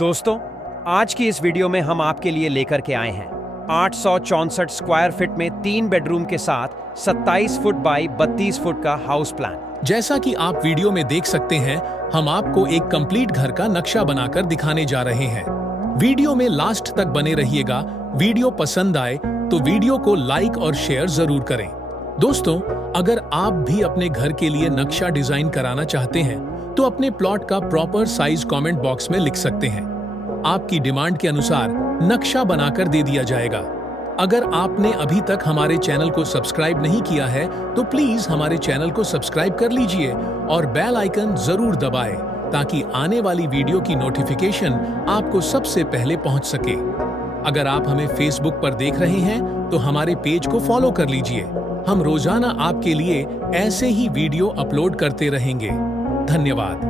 दोस्तों, आज की इस वीडियो में हम आपके लिए लेकर के आए हैं 864 स्क्वायर फीट में 3 बेडरूम के साथ 27 फुट बाई 32 फुट का हाउस प्लान। जैसा कि आप वीडियो में देख सकते हैं, हम आपको एक कंप्लीट घर का नक्शा बनाकर दिखाने जा रहे हैं। वीडियो में लास्ट तक बने रहिएगा। वीडियो पसंद आए तो वीडियो को लाइक और शेयर जरूर करें। दोस्तों, अगर आप भी अपने घर के लिए नक्शा डिजाइन कराना चाहते हैं तो अपने प्लॉट का प्रॉपर साइज कमेंट बॉक्स में लिख सकते हैं। आपकी डिमांड के अनुसार नक्शा बनाकर दे दिया जाएगा। अगर आपने अभी तक हमारे चैनल को सब्सक्राइब नहीं किया है तो प्लीज हमारे चैनल को सब्सक्राइब कर लीजिए और बेल आइकन जरूर दबाएं ताकि आने वाली वीडियो की नोटिफिकेशन आपको सबसे पहले पहुंच सके। अगर आप हमें फेसबुक पर देख रहे हैं तो हमारे पेज को फॉलो कर लीजिए। हम रोजाना आपके लिए ऐसे ही वीडियो अपलोड करते रहेंगे। धन्यवाद।